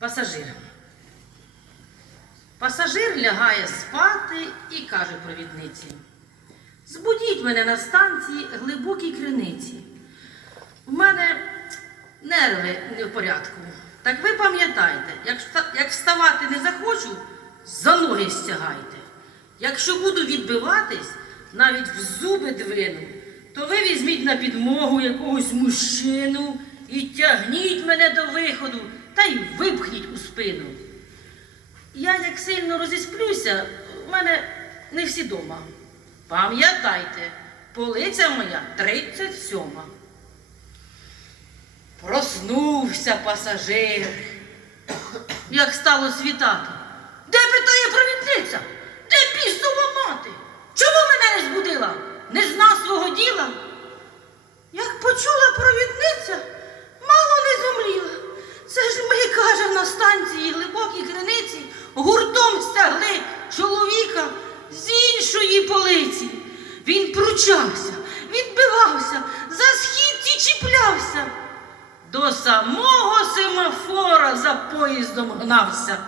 Пасажир. Пасажир лягає спати і каже провідниці. Збудіть мене на станції глибокій криниці. У мене нерви не в порядку. Так ви пам'ятайте, як, вставати не захочу, за ноги стягайте. Якщо буду відбиватись, навіть в зуби двину, то ви візьміть на підмогу якогось мужчину і тягніть мене до виходу та й спину. Я як сильно розісплюся, в мене не всі дома. Пам'ятайте, полиця моя 37. Проснувся пасажир. Як стало світати. Де питає провідниця? Де пістова мати? Чому мене не збудила? Не зна свого діла? Як почула провідниця, мало не зумліла. Це ж ми, каже, на станції глибокій криниці гуртом стягли чоловіка з іншої полиці. Він пручався, відбивався, за східці чіплявся. До самого семафора за поїздом гнався.